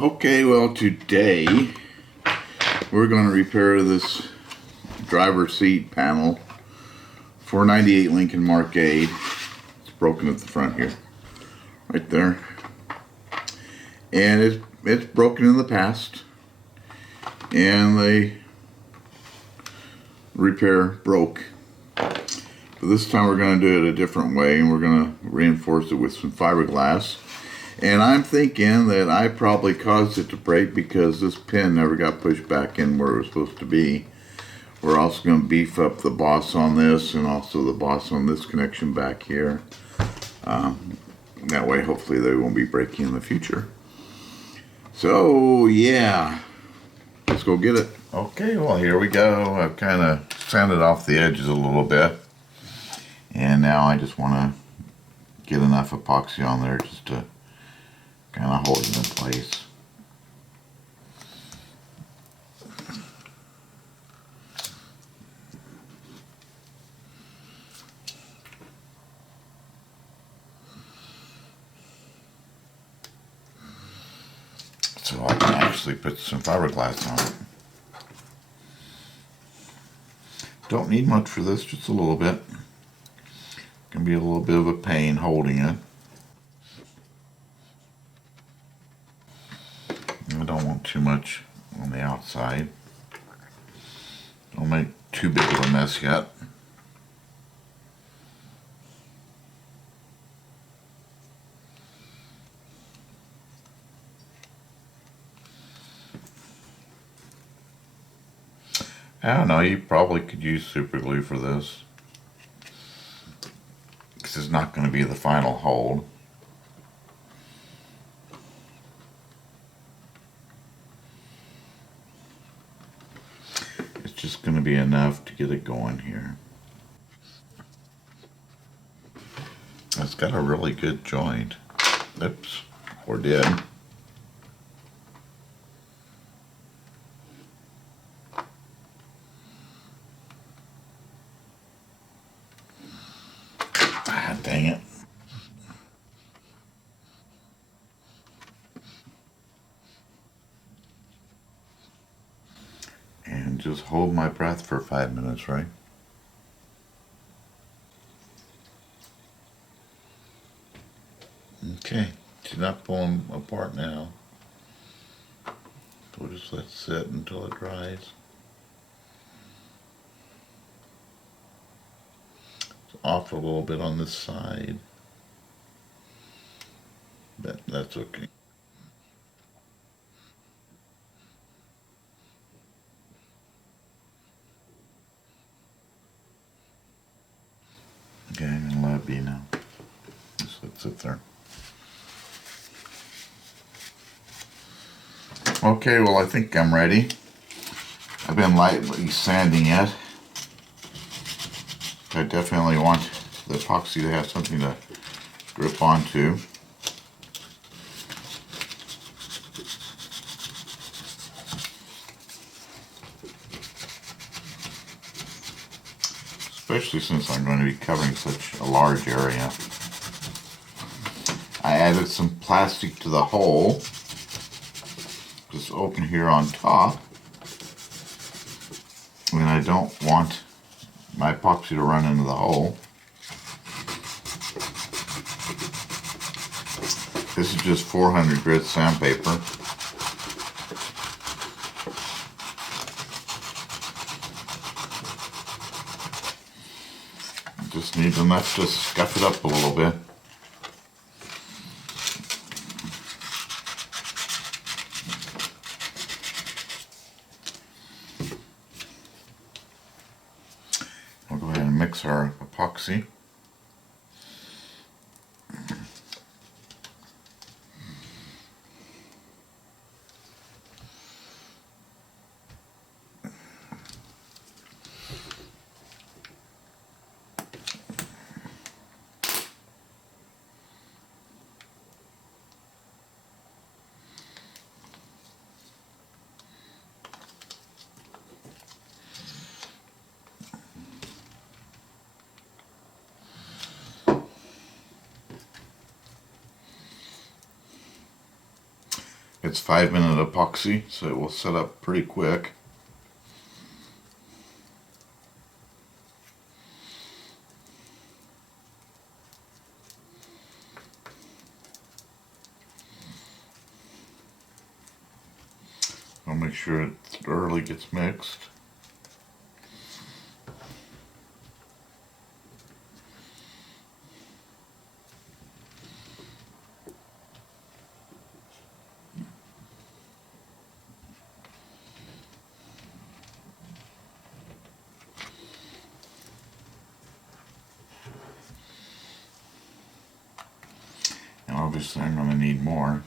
Okay, well, today we're going to repair this driver's seat panel 498 Lincoln Mark A. It's broken at the front here, right there, and it's broken in the past, and the repair broke. But this time we're going to do it a different way, and we're going to reinforce it with some fiberglass. And I'm thinking that I probably caused it to break because this pin never got pushed back in where it was supposed to be. We're also going to beef up the boss on this and also the boss on this connection back here. That way hopefully they won't be breaking in the future. So yeah, let's go get it. Okay, well here we go. I've kind of sanded off the edges a little bit. And now I just want to get enough epoxy on there just to kind of hold it in place. So I can actually put some fiberglass on it. Don't need much for this, just a little bit. Can be a little bit of a pain holding it. I don't want too much on the outside. Don't make too big of a mess yet. I don't know, you probably could use super glue for this. Because it's not going to be the final hold. It's just going to be enough to get it going here. It's got a really good joint. Oops, or did. Ah, dang it. And just hold my breath for 5 minutes, right? Okay, it's not pulling apart now. We'll just let it sit until it dries. It's off a little bit on this side, but that's okay. Okay, I'm gonna let it be now. Just let it sit there. Okay, well I think I'm ready. I've been lightly sanding it. I definitely want the epoxy to have something to grip onto. Especially since I'm going to be covering such a large area. I added some plastic to the hole. Just open here on top. And I don't want my epoxy to run into the hole. This is just 400 grit sandpaper. Just need enough to scuff it up a little bit. We'll go ahead and mix our epoxy. It's 5-minute epoxy, so it will set up pretty quick. I'll make sure it thoroughly gets mixed. And obviously I'm going to need more.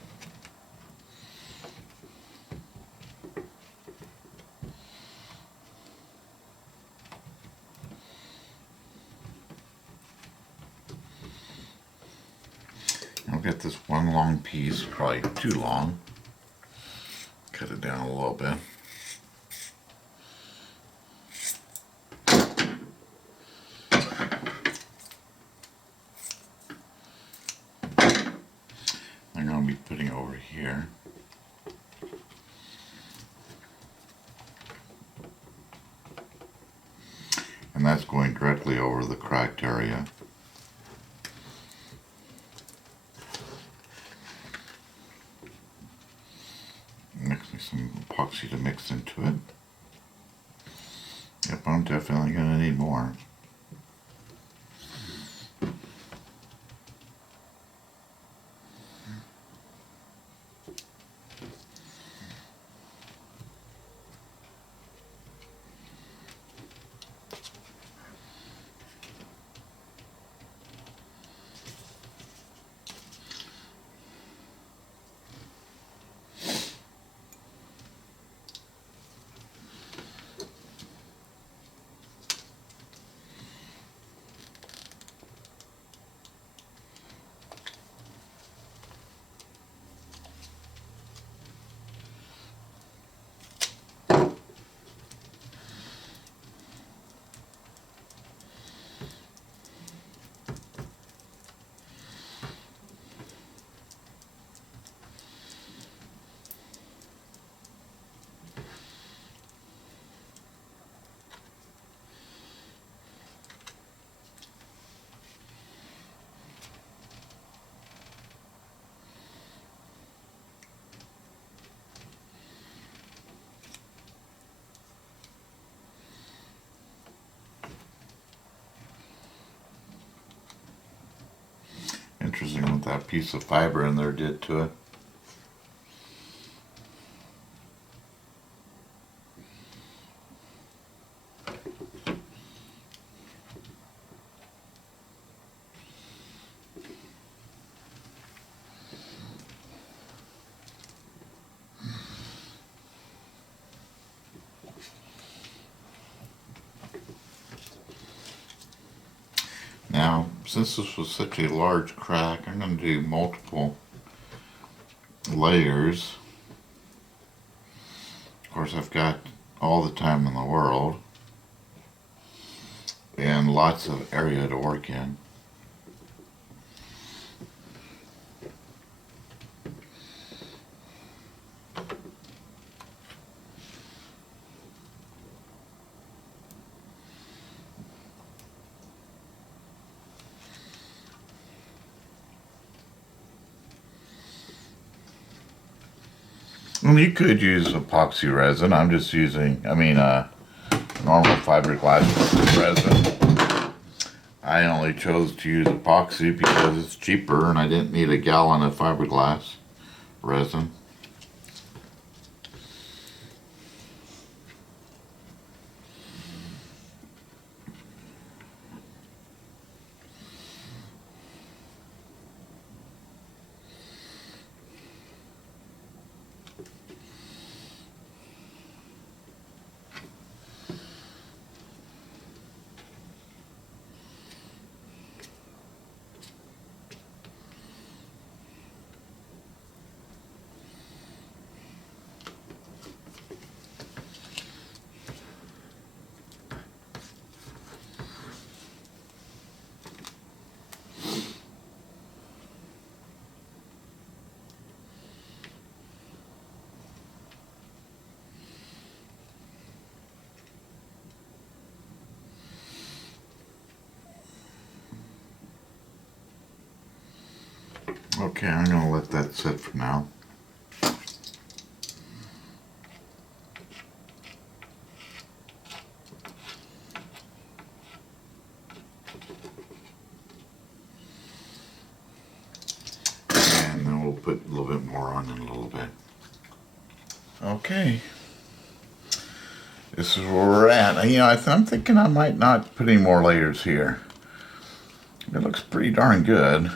I'll get this one long piece, probably too long. Cut it down a little bit. I'm going to be putting it over here. And that's going directly over the cracked area. Mix me some epoxy to mix into it. Yep, I'm definitely going to need more. Interesting what that piece of fiber in there did to it. Now, since this was such a large crack, I'm going to do multiple layers. Of course, I've got all the time in the world and lots of area to work in. And you could use epoxy resin. I'm just using, normal fiberglass resin. I only chose to use epoxy because it's cheaper and I didn't need a gallon of fiberglass resin. Okay, I'm going to let that sit for now. And then we'll put a little bit more on in a little bit. Okay. This is where we're at. You know, I'm thinking I might not put any more layers here. It looks pretty darn good.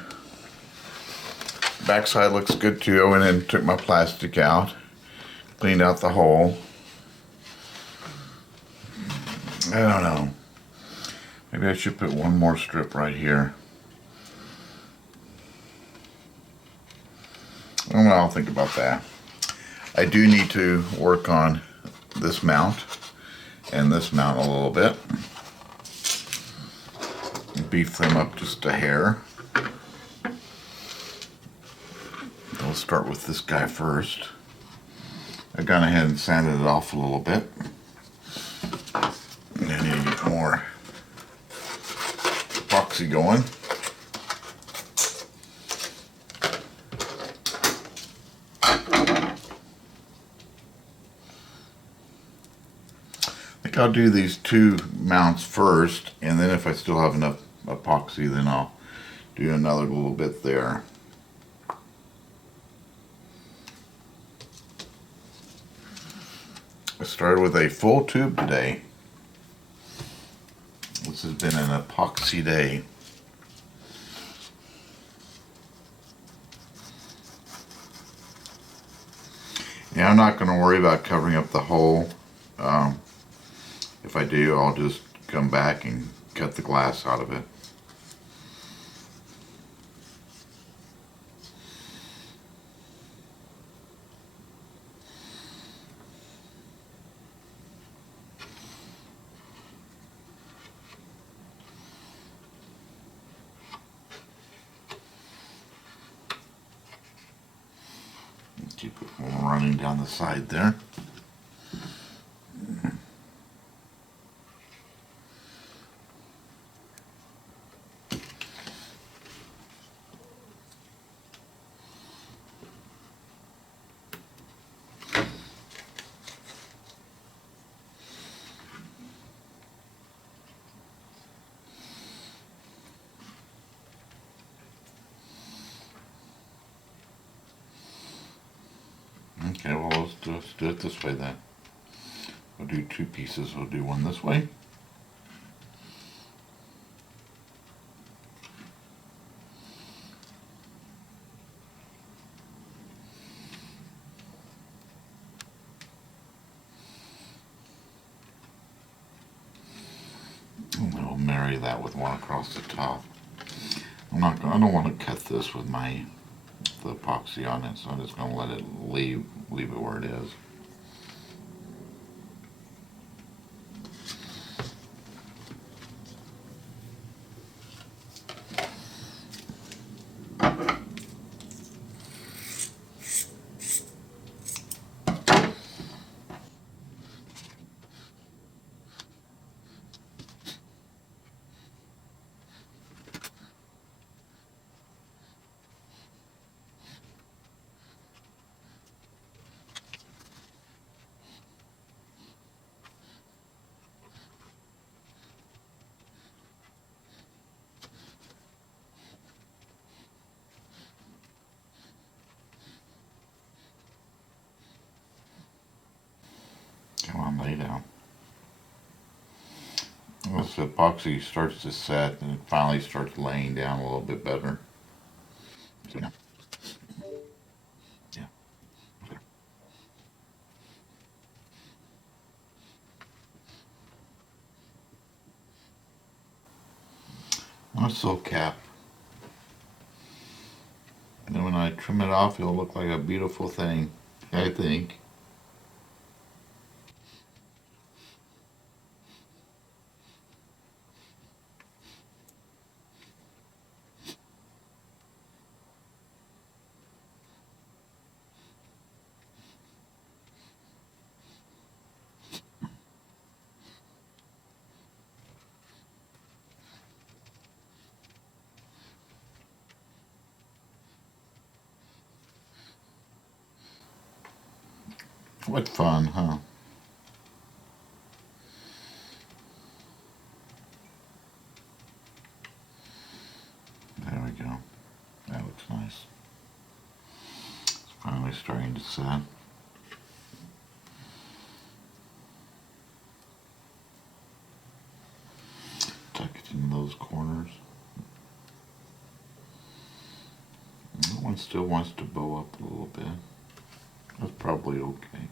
Backside looks good too. I went in and took my plastic out, cleaned out the hole. I don't know. Maybe I should put one more strip right here. I don't know, I'll think about that. I do need to work on this mount and this mount a little bit. Beef them up just a hair. We'll start with this guy first. I've gone ahead and sanded it off a little bit. And I need to get more epoxy going. I think I'll do these two mounts first, and then if I still have enough epoxy, then I'll do another little bit there. I started with a full tube today. This has been an epoxy day. Yeah, I'm not going to worry about covering up the hole. If I do, I'll just come back and cut the glass out of it. Keep it running down the side there. Okay, well, let's do it this way then. We'll do two pieces. We'll do one this way. And we'll marry that with one across the top. I don't want to cut this with the epoxy on it, so I'm just going to let it leave it where it is. Come on, lay down. Once the epoxy starts to set and it finally starts laying down a little bit better. Yeah. Yeah. Okay. A silk cap. And then when I trim it off, it'll look like a beautiful thing, I think. What fun, huh? There we go. That looks nice. It's finally starting to set. Tuck it in those corners. That one still wants to bow up a little bit. That's probably okay.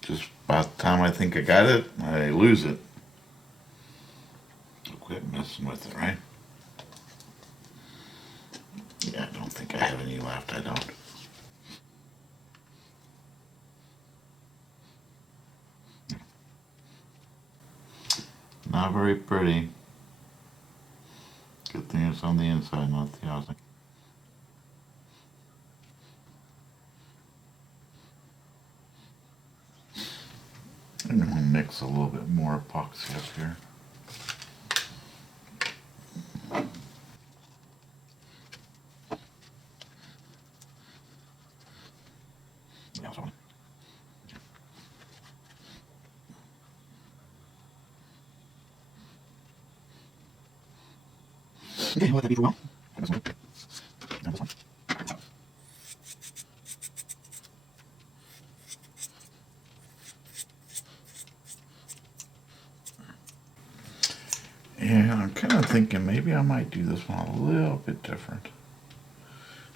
Just about the time I think I got it, I lose it. So quit messing with it, right? Yeah, I don't think I have any left. I don't. Not very pretty. Good thing it's on the inside, not the outside. I'm going to mix a little bit more epoxy up here. Yeah, so okay, let that be for a while. This one. And this one. And I'm kind of thinking maybe I might do this one a little bit different.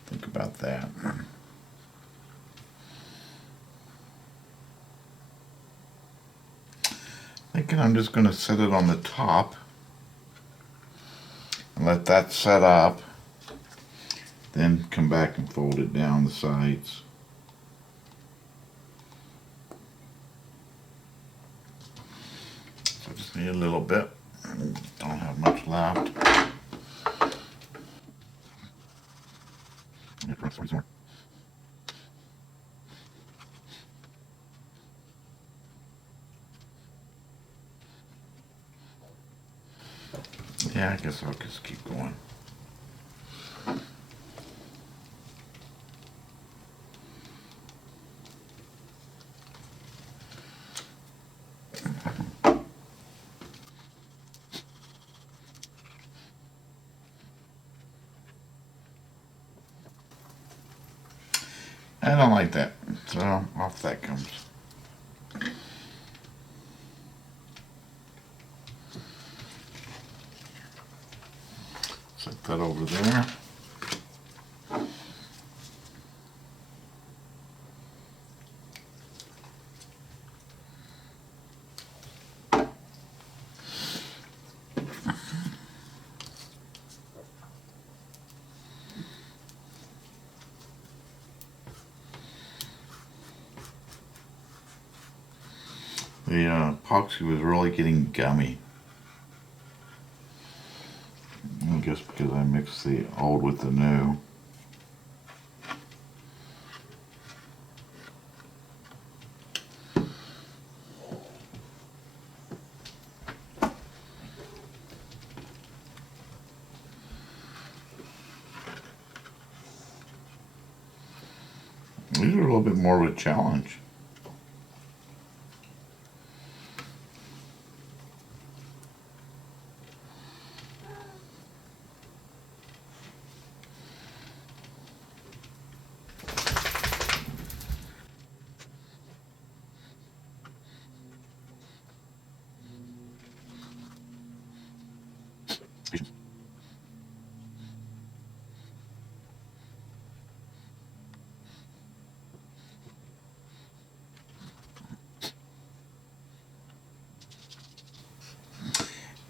Think about that. Thinking I'm just going to set it on the top and let that set up. Then come back and fold it down the sides. So I just need a little bit. Don't have much left. Yeah, I guess I'll just keep going. I don't like that, so off that comes. Set that over there. The epoxy was really getting gummy. I guess because I mixed the old with the new. These are a little bit more of a challenge.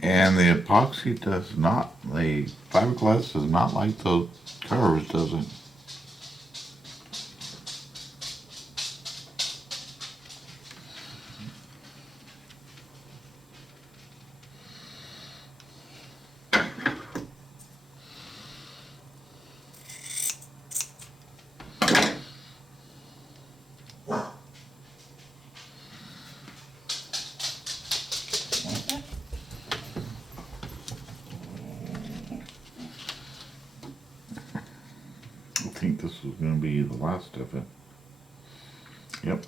And the epoxy does not, the fiberglass does not like those curves, does it? think this was going to be the last of it. Yep.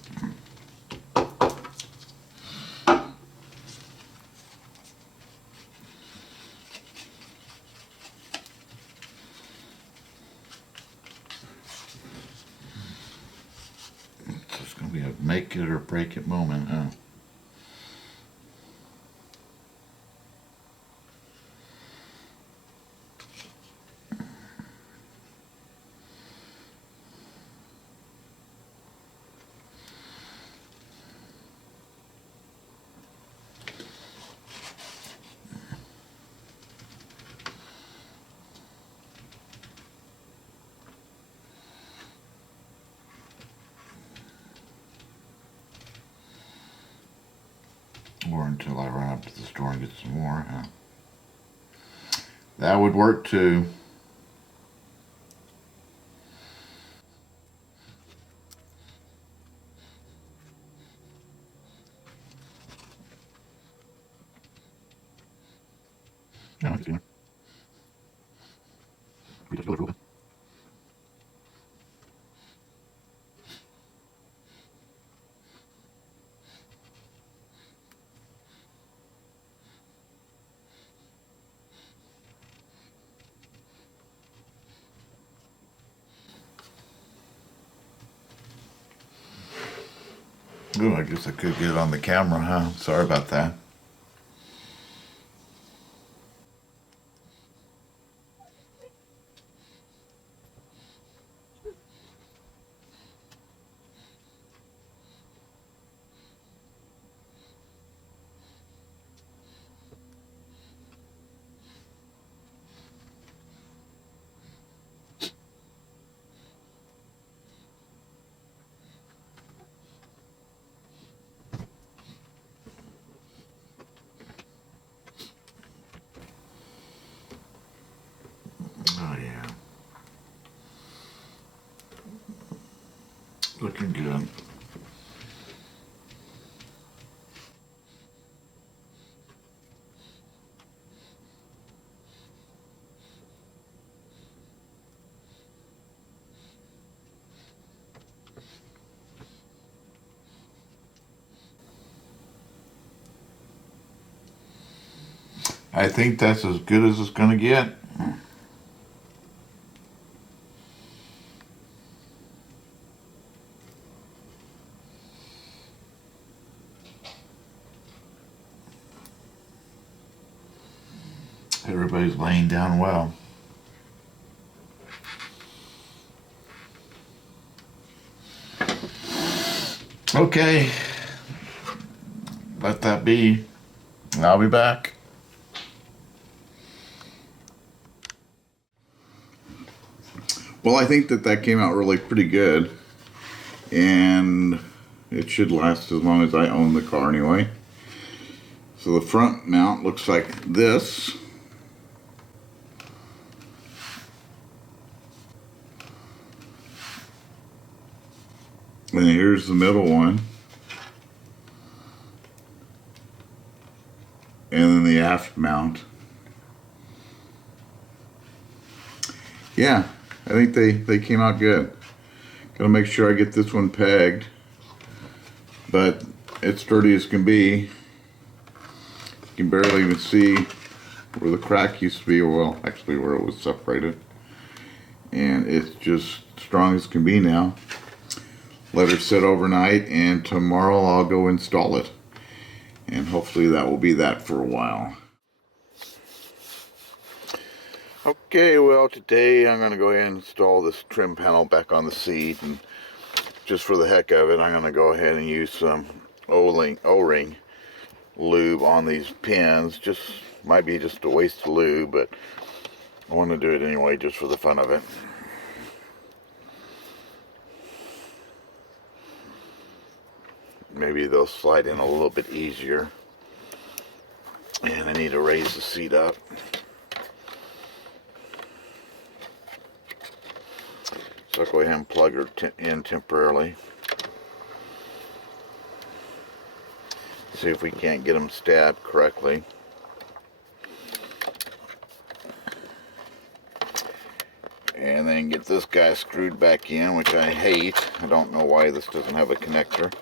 It's going to be a make it or break it moment, huh? Or until I run up to the store and get some more, huh? That would work too. No, I can see it. We just really Ooh, I guess I could get it on the camera, huh? Sorry about that. Oh yeah. Looking good. I think that's as good as it's gonna get. Everybody's laying down well. Okay, let that be. I'll be back. Well, I think that came out really pretty good, and it should last as long as I own the car anyway. So the front mount looks like this. And here's the middle one. And then the aft mount. Yeah, I think they came out good. Gotta make sure I get this one pegged. But it's sturdy as can be. You can barely even see where the crack used to be, or well, actually where it was separated. And it's just strong as can be now. Let her sit overnight, and tomorrow I'll go install it. And hopefully that will be that for a while. Okay, well today I'm going to go ahead and install this trim panel back on the seat, and just for the heck of it I'm going to go ahead and use some O-ring lube on these pins. Just might be just a waste of lube, but I want to do it anyway just for the fun of it. Maybe they'll slide in a little bit easier. And I need to raise the seat up. So I'll go ahead and plug her in temporarily. See if we can't get them stabbed correctly. And then get this guy screwed back in, which I hate. I don't know why this doesn't have a connector.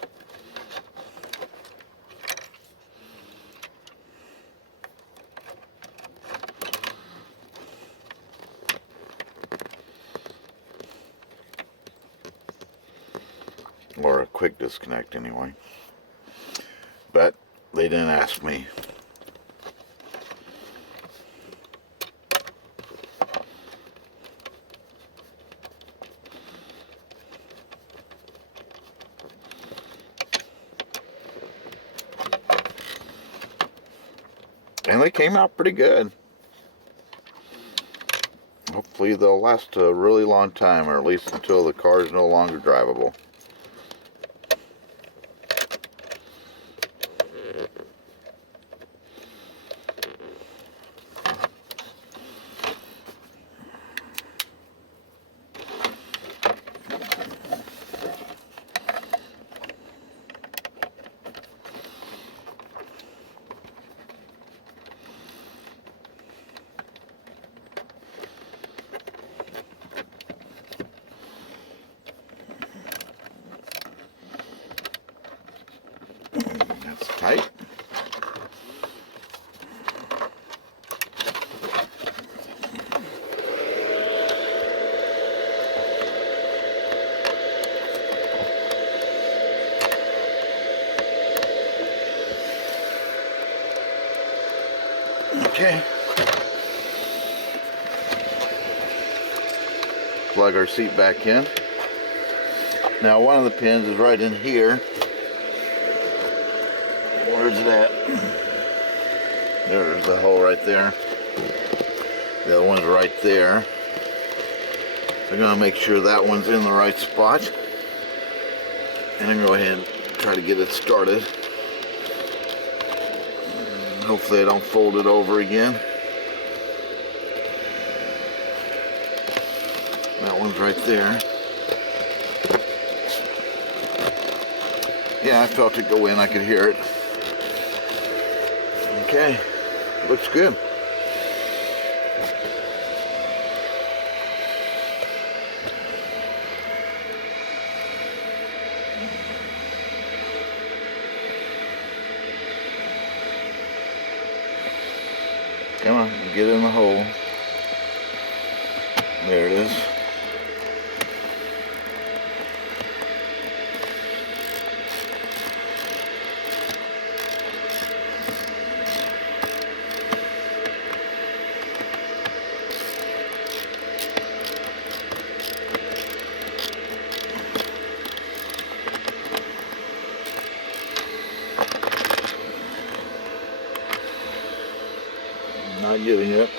Or a quick disconnect anyway. But they didn't ask me. And they came out pretty good. Hopefully they'll last a really long time, or at least until the car is no longer drivable. That's tight. Okay. Plug our seat back in. Now one of the pins is right in here. Where's it at? There's the hole right there. The other one's right there. So I'm going to make sure that one's in the right spot. And I'm going to go ahead and try to get it started. And hopefully I don't fold it over again. That one's right there. Yeah, I felt it go in. I could hear it. Okay, looks good. Come on, get in the hole. There it is. Not getting it.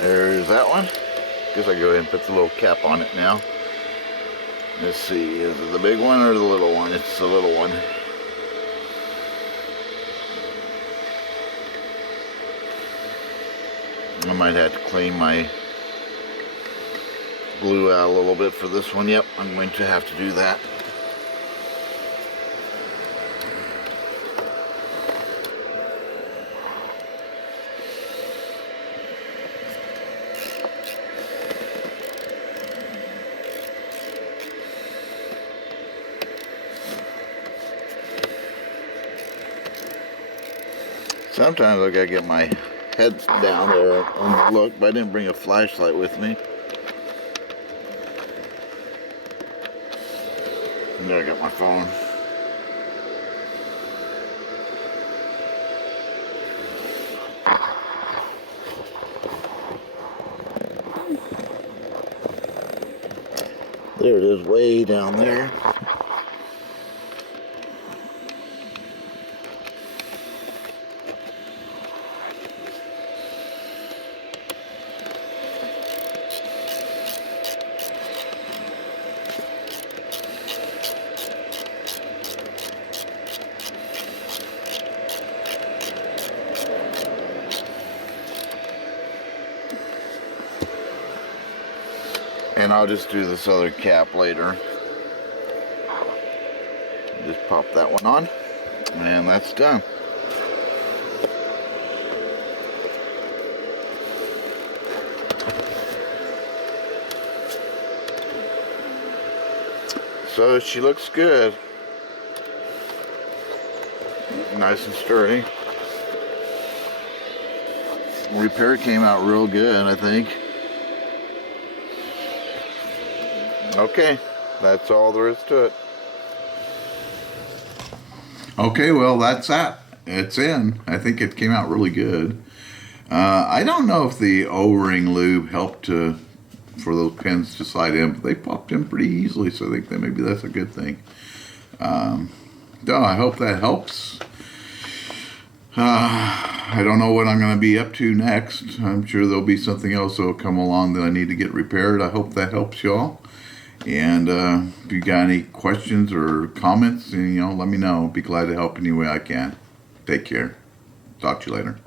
There's that one. Guess I go ahead and put the little cap on it now. Let's see, is it the big one or the little one? It's the little one. I might have to clean my glue out a little bit for this one. Yep, I'm going to have to do that. Sometimes I gotta get my head down there and look, but I didn't bring a flashlight with me. And there I got my phone. There it is, way down there. And I'll just do this other cap later. Just pop that one on, and that's done. So she looks good. Nice and sturdy. Repair came out real good, I think. Okay, that's all there is to it. Okay, well, that's that. It's in. I think it came out really good. I don't know if the O-ring lube helped for those pins to slide in, but they popped in pretty easily, so I think that maybe that's a good thing. So I hope that helps. I don't know what I'm going to be up to next. I'm sure there'll be something else that will come along that I need to get repaired. I hope that helps y'all. And if you got any questions or comments, let me know. I'll be glad to help any way I can. Take care. Talk to you later.